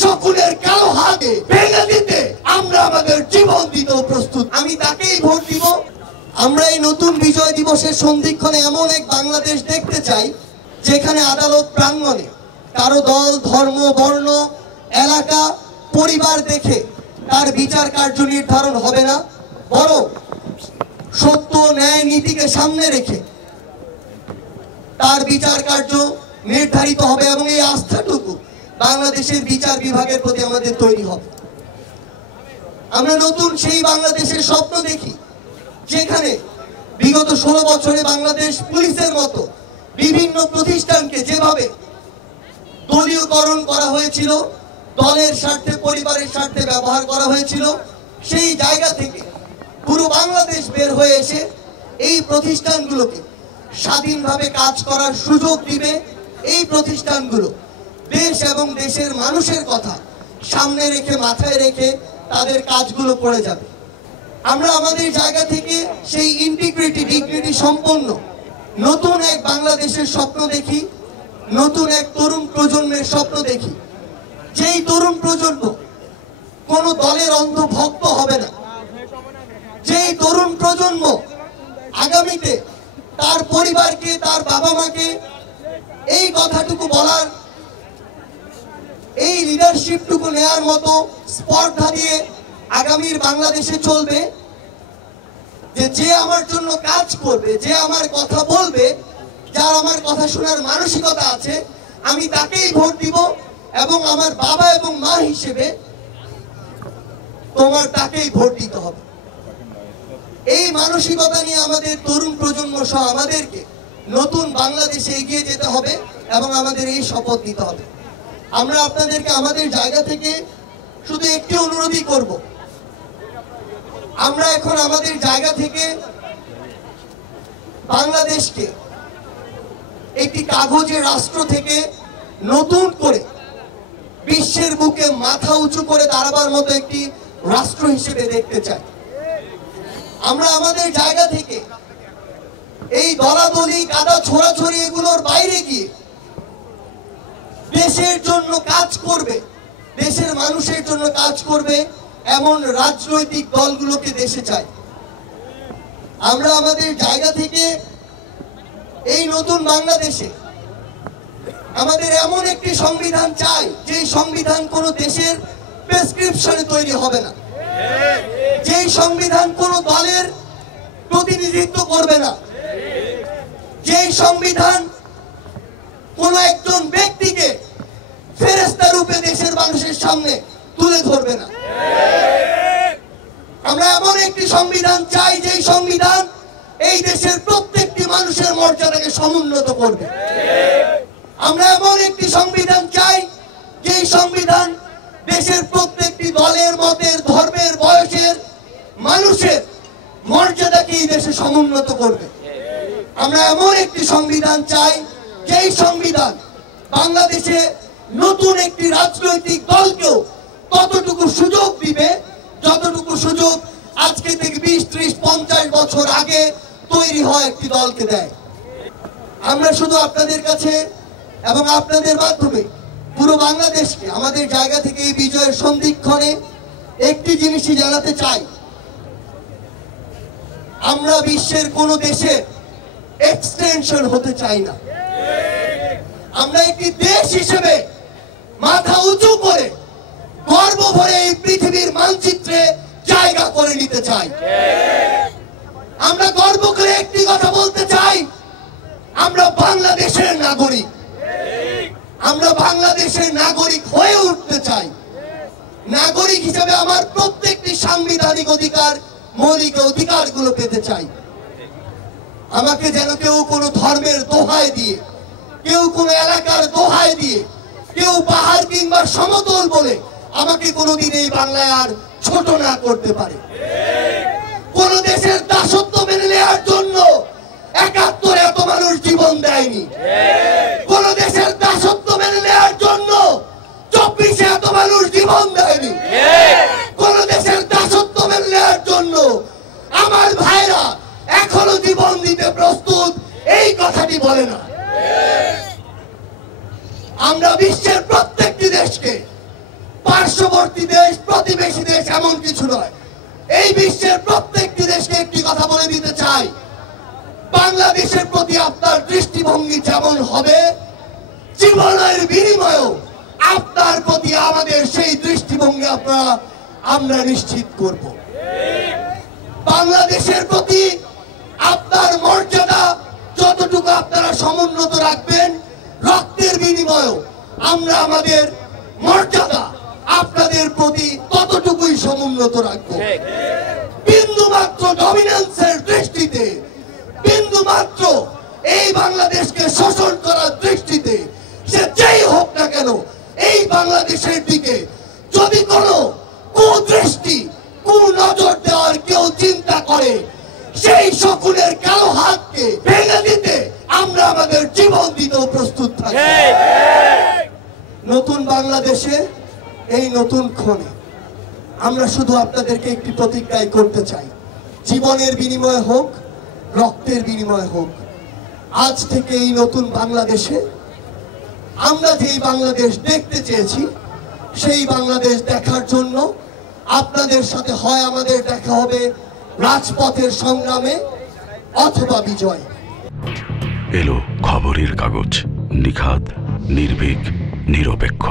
শকুনের কালো হাতে ভেঙে দিতে আমরা আমাদের জীবন দিতেও প্রস্তুত। আমি তাকেই ভোট দিব। আমরা এই নতুন বিজয় দিবসের সন্ধিক্ষণে এমন এক বাংলাদেশ দেখতে চাই যেখানে আদালত প্রাঙ্গণে কারো দল, ধর্ম, বর্ণ, এলাকা, পরিবার দেখে তার বিচার কার্য নির্ধারণ হবে না, বরং সত্য, ন্যায়, নীতিকে সামনে রেখে তার বিচার কার্য নির্ধারিত হবে এবং এই আস্থাটুকু বাংলাদেশের বিচার বিভাগের প্রতি আমাদের তৈরি হবে। আমরা নতুন সেই বাংলাদেশের স্বপ্ন দেখি যেখানে বিগত 16 বছরে বাংলাদেশ পুলিশের মতো বিভিন্ন প্রতিষ্ঠানকে যেভাবে দলীয়করণ করা হয়েছিল, দলের স্বার্থে, পরিবারের স্বার্থে ব্যবহার করা হয়েছিল, সেই জায়গা থেকে পুরো বাংলাদেশ বের হয়ে এসে এই প্রতিষ্ঠানগুলোকে স্বাধীনভাবে কাজ করার সুযোগ দিবে। এই প্রতিষ্ঠানগুলো দেশ এবং দেশের মানুষের কথা সামনে রেখে, মাথায় রেখে তাদের কাজগুলো করে যাবে। আমরা আমাদের জায়গা থেকে সেই ইন্টিগ্রিটি, ডিগনিটি সম্পন্ন নতুন এক বাংলাদেশের স্বপ্ন দেখি, নতুন এক তরুণ প্রজন্মের স্বপ্ন দেখি। যেই তরুণ প্রজন্ম কোনো দলের অন্ধভক্ত হবে না, যেই তরুণ প্রজন্ম আগামীতে তার পরিবারকে, তার বাবা মাকে এই কথাটুকু বলার, এই লিডারশিপটুকু নেয়ার মতো স্পর্ধা দিয়ে আগামীর বাংলাদেশে চলবে, যে আমার জন্য কাজ করবে, যে আমার কথা বলবে, যার আমার কথা শোনার মানসিকতা আছে, আমি তাকেই ভোট দিব এবং আমার বাবা এবং মা হিসেবে তোমার তাকেই ভোট দিতে হবে। এই মানসিকতা নিয়ে আমাদের তরুণ প্রজন্ম সহ আমাদেরকে নতুন বাংলাদেশে এগিয়ে যেতে হবে এবং আমাদের এই শপথ নিতে হবে। আমরা আপনাদেরকে আমাদের জায়গা থেকে শুধু একটি অনুরোধই করব, আমরা এখন আমাদের জায়গা থেকে বাংলাদেশকে একটি কাগজের রাষ্ট্র থেকে নতুন করে বিশ্বের বুকে মাথা উঁচু করে দাঁড়াবার মতো একটি রাষ্ট্র হিসেবে দেখতে চাই। আমরা আমাদের জায়গা থেকে এই দলাদলি, কাদা ছোড়াছড়ি এগুলোর বাইরে গিয়ে দেশের জন্য কাজ করবে, দেশের মানুষের জন্য কাজ করবে এমন রাজনৈতিক দলগুলোকে দেশে চাই। আমরা আমাদের জায়গা থেকে এই নতুন বাংলাদেশে আমাদের এমন একটি সংবিধান চাই, যে সংবিধান কোনো দেশের প্রেসক্রিপশনে তৈরি হবে না, যেই সংবিধান কোনো দলের প্রতিনিধিত্ব করবে না, যেই সংবিধান কোনো একজন ব্যক্তিকে ফেরেশতা রূপে দেশের মানুষের সামনে তুলে ধরবে না। আমরা এমন একটি সংবিধান চাই, যেই সংবিধান এই দেশের প্রত্যেকটি মানুষের মর্যাদাকে সমুন্নত করবে। আমরা এমন একটি সংবিধান চাই, যেই সংবিধান দেশের প্রত্যেকটি দলের, মতের, ধর্মের, বয়সের মানুষের মর্যাদাকে এই দেশে সমুন্নত করবে। আমরা এমন একটি সংবিধান চাই, যেই সংবিধান বাংলাদেশে নতুন একটি রাজনৈতিক দলকেও ততটুকু সুযোগ দিবে যতটুকু সুযোগ আজকে থেকে 20, 30, 50 বছর আগে তৈরি হয় একটি দলকে দেয়। আমরা শুধু আপনাদের কাছে এবং আপনাদের মাধ্যমে পুরো বাংলাদেশকে আমাদের জায়গা থেকে এই বিজয়ের সন্ধিক্ষণে একটি জিনিসই জানাতে চাই, আমরা বিশ্বের কোন দেশের এক্সটেনশন হতে চাই না। আমরা একটি দেশ হিসেবে মাথা উঁচু করে গর্ব ভরে এই পৃথিবীর মানচিত্রে জায়গা করে নিতে চাই। আমরা গর্ব করে একটি কথা বলতে চাই, আমরা বাংলাদেশের নাগরিক। আমরা বাংলাদেশের নাগরিক হয়ে উঠতে চাই। নাগরিক হিসেবে আমার প্রত্যেকটি সাংবিধানিক অধিকার, মৌলিক অধিকারগুলো পেতে চাই। আমাকে যেন কেউ কোনো ধর্মের দোহাই দিয়ে, কেউ কোনো এলাকার দোহাই দিয়ে, কেউ পাহাড় কিংবা সমতল বলে আমাকে কোনোদিন এই বাংলায় আর ছোট না করতে পারে। কোন দেশের দাসত্ব মেনে নেওয়ার জন্য ৭১ এত মানুষ জীবন দেয়নি। কোন দেশের দাসত্ব মেনে নেওয়ার জন্য ২৪ এত মানুষ জীবন দেয়নি। কোন দেশের দাসত্ব মেনে নেওয়ার জন্য আমার ভাইরা এখনো জীবন দিতে প্রস্তুত, এই কথাটি বলে না। আমরা বিশ্বের প্রত্যেকটি দেশকে পার্শ্ববর্তী দেশ, প্রতিবেশী দেশ এমন কিছু নয়। এই বিশ্বের প্রত্যেকটি দেশকে একটি কথা বলে দিতে চাই, বাংলাদেশের প্রতি আপনার দৃষ্টিভঙ্গি যেমন হবে, জীবনের বিনিময়েও আপনার প্রতি আমাদের সেই দৃষ্টিভঙ্গি আমরা নিশ্চিত করব। বাংলাদেশের প্রতি আপনার মর্যাদা যতটুকু আপনারা সমুন্নত রাখবেন, রক্তের বিনিময়েও আমরা আমাদের মর্যাদা আপনাদের প্রতি ততটুকুই সমুন্নত রাখবো। বিন্দুমাত্র ডমিনেন্সের দৃষ্টিতে, বিন্দুমাত্র এই বাংলাদেশকে শোষণ করার দৃষ্টিতে সে যেই হোক না কেন, এই বাংলাদেশের দিকে যদি কোনো কুদৃষ্টি, কুনজর দেওয়ার কেউ চিন্তা করে, সেই শকুনের কালো হাতকে ভেঙে দিতে আমরা আমাদের জীবন দিতেও প্রস্তুত থাকি। নতুন বাংলাদেশে এই নতুন ক্ষণে আমরা শুধু আপনাদেরকে একটি প্রতিজ্ঞাই করতে চাই, জীবনের বিনিময় হোক, রক্তের বিনিময় হোক, আজ থেকে এই নতুন বাংলাদেশে আমরা যেই বাংলাদেশ দেখতে চেয়েছি, সেই বাংলাদেশ দেখার জন্য আপনাদের সাথে হয় আমাদের দেখা হবে রাজপথের সংগ্রামে অথবা বিজয়। এলো খবরের কাগজ, নিখাত, নির্ভীক, নিরপেক্ষ।